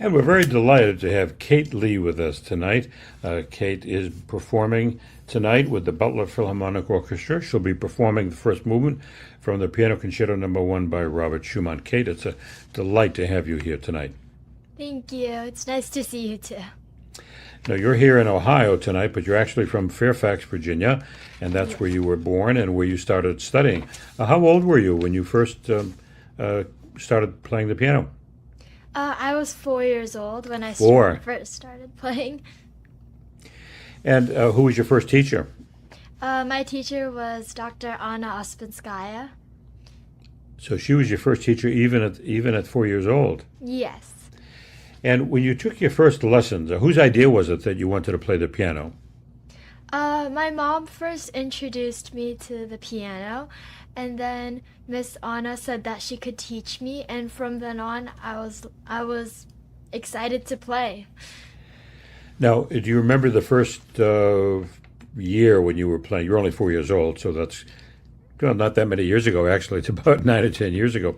And we're very delighted to have Kate Lee with us tonight. Kate is performing tonight with the Butler Philharmonic Orchestra. She'll be performing the first movement from the Piano Concerto No. 1 by Robert Schumann. Kate, it's a delight to have you here tonight. Thank you. It's nice to see you too. Now, you're here in Ohio tonight, but you're actually from Fairfax, Virginia, and that's where you were born and where you started studying. How old were you when you first started playing the piano? I was 4 years old when I Four. first started playing. And who was your first teacher? My teacher was Dr. Anna Ouspenskaya. So she was your first teacher even at 4 years old. Yes. And when you took your first lessons, whose idea was it that you wanted to play the piano? My mom first introduced me to the piano, and then Miss Anna said that she could teach me, and from then on, I was excited to play. Now, do you remember the first year when you were playing? You were only 4 years old, so that's not that many years ago, actually. It's about 9 or 10 years ago.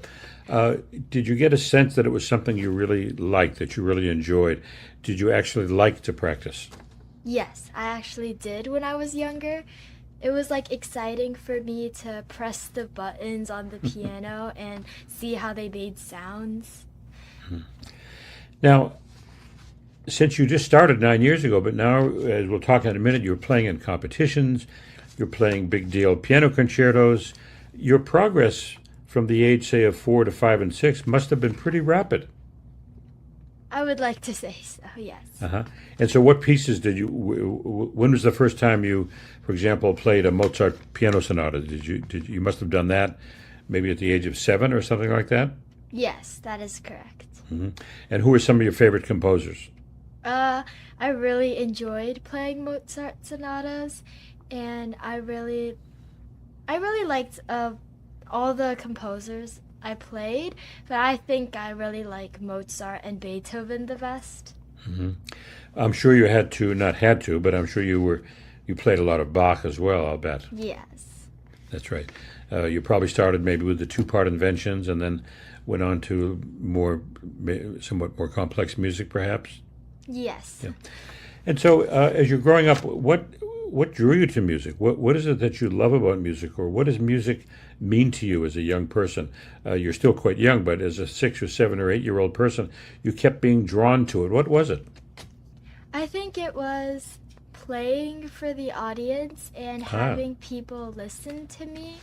Did you get a sense that it was something you really liked, that you really enjoyed? Did you actually like to practice? Yes, I actually did when I was younger. It was like exciting for me to press the buttons on the piano and see how they made sounds. Now, since you just started 9 years ago, but now, as we'll talk in a minute, you're playing in competitions, you're playing big deal piano concertos. Your progress from the age, say, of 4 to 5 and 6 must have been pretty rapid. I would like to say so, yes. Uh-huh. And so what pieces did you, when was the first time you, for example, played a Mozart piano sonata? You must have done that maybe at the age of 7 or something like that? Yes, that is correct. And who are some of your favorite composers? I really enjoyed playing Mozart sonatas, and I really liked all the composers I played, but I think I really like Mozart and Beethoven the best. I'm sure you had to, not had to, but I'm sure you played a lot of Bach as well, I'll bet. Yes. That's right. You probably started maybe with the two-part inventions and then went on to somewhat more complex music, perhaps. Yes. Yeah. And so, as you're growing up, what drew you to music? What is it that you love about music, or what does music mean to you as a young person? You're still quite young, but as a 6 or 7 or 8-year-old person, you kept being drawn to it. What was it? I think it was playing for the audience and having people listen to me.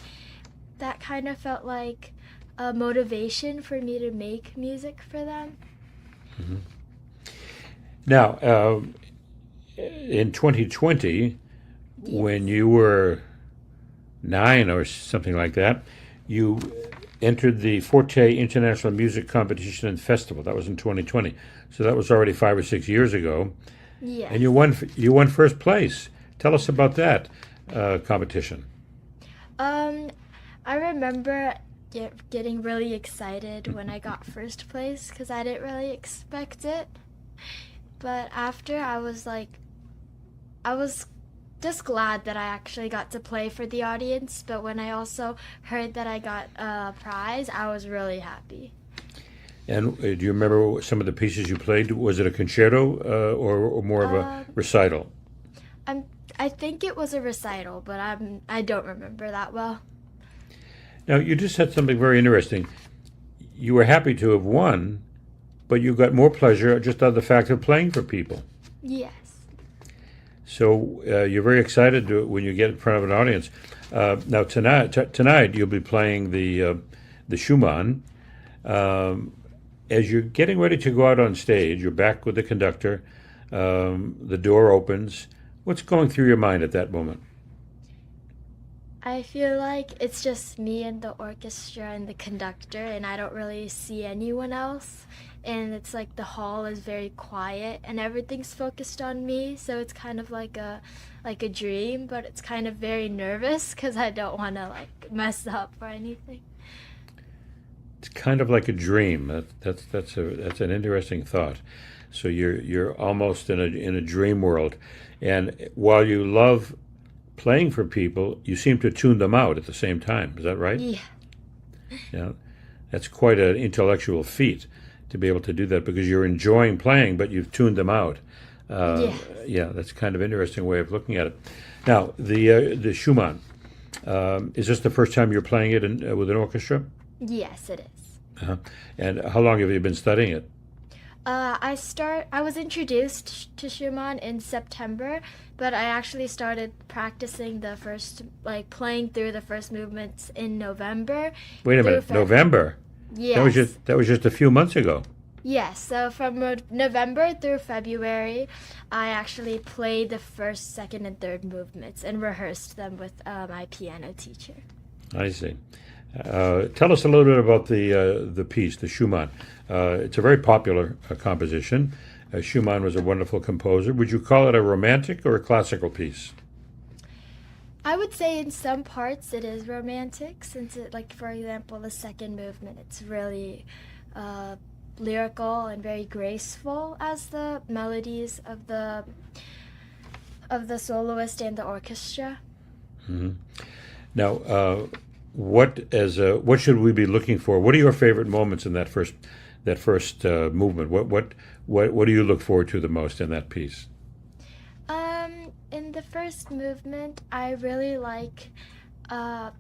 That kind of felt like a motivation for me to make music for them. Now, in 2020, when you were 9 or something like that, you entered the Forte International Music Competition and Festival. That was in 2020. So that was already 5 or 6 years ago. Yes. And you won first place. Tell us about that competition. I remember getting really excited when I got first place because I didn't really expect it. But after, I was just glad that I actually got to play for the audience. But when I also heard that I got a prize, I was really happy. And do you remember some of the pieces you played? Was it a concerto or more of a recital? I think it was a recital, but I don't remember that well. Now, you just said something very interesting. You were happy to have won, but you got more pleasure just out of the fact of playing for people. Yes. So you're very excited when you get in front of an audience. Now, tonight you'll be playing the Schumann. As you're getting ready to go out on stage, you're back with the conductor. The door opens. What's going through your mind at that moment? I feel like it's just me and the orchestra and the conductor, and I don't really see anyone else. And it's like the hall is very quiet, and everything's focused on me. So it's kind of like a dream, but it's kind of very nervous because I don't want to like mess up or anything. It's kind of like a dream. That's an interesting thought. So you're almost in a dream world, and while you love playing for people, you seem to tune them out at the same time. Is that right? Yeah. Yeah. That's quite an intellectual feat to be able to do that because you're enjoying playing, but you've tuned them out. Yes. Yeah, that's kind of interesting way of looking at it. Now, the Schumann, is this the first time you're playing it with an orchestra? Yes, it is. Uh-huh. And how long have you been studying it? I was introduced to Schumann in September, but I actually started practicing playing through the first movements in November. Wait a through minute, November? Yes. That was just a few months ago. Yes, so from November through February, I actually played the first, second, and third movements and rehearsed them with my piano teacher. I see. Tell us a little bit about the piece, the Schumann. It's a very popular composition. Schumann was a wonderful composer. Would you call it a romantic or a classical piece? I would say in some parts it is romantic, since for example, the second movement, it's really lyrical and very graceful as the melodies of the soloist and the orchestra. Mm-hmm. Now, what should we be looking for? What are your favorite moments in that first movement? What do you look forward to the most in that piece? In the first movement, I really like the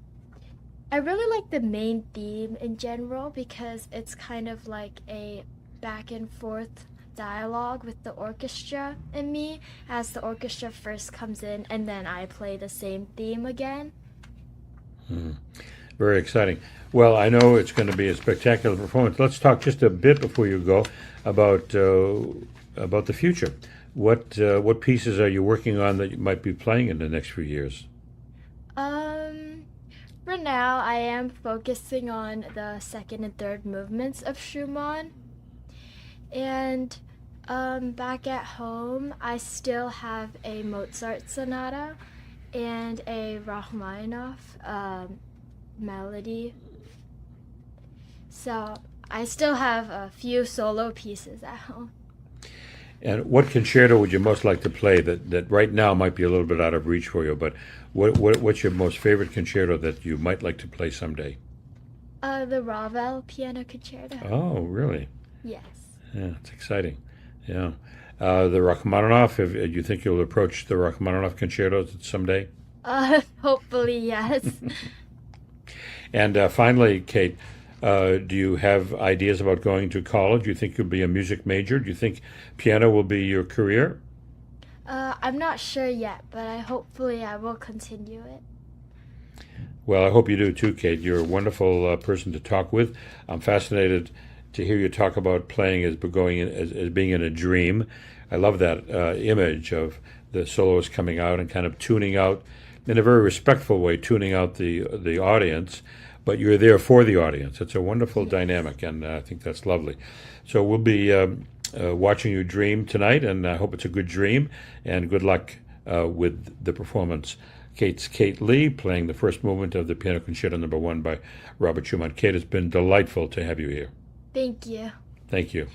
main theme in general because it's kind of like a back and forth dialogue with the orchestra and me as the orchestra first comes in and then I play the same theme again. Hmm. Very exciting. Well, I know it's going to be a spectacular performance. Let's talk just a bit before you go about the future. What pieces are you working on that you might be playing in the next few years? For now, I am focusing on the second and third movements of Schumann. And back at home, I still have a Mozart sonata and a Rachmaninoff melody. So I still have a few solo pieces at home. And what concerto would you most like to play that right now might be a little bit out of reach for you, but what's your most favorite concerto that you might like to play someday? The Ravel Piano Concerto. Oh, really? Yes. Yeah, it's exciting. Yeah. The Rachmaninoff, do you think you'll approach the Rachmaninoff concertos someday? Hopefully, yes. And finally, Kate, do you have ideas about going to college? Do you think you'll be a music major? Do you think piano will be your career? I'm not sure yet, but hopefully I will continue it. Well, I hope you do too, Kate. You're a wonderful person to talk with. I'm fascinated to hear you talk about playing as being in a dream. I love that image of the soloist coming out and kind of tuning out, in a very respectful way, tuning out the audience, but you're there for the audience. It's a wonderful dynamic, and I think that's lovely. So we'll be watching you dream tonight, and I hope it's a good dream, and good luck with the performance. Kate Lee playing the first movement of the Piano Concerto No. 1 by Robert Schumann. Kate, it's been delightful to have you here. Thank you. Thank you.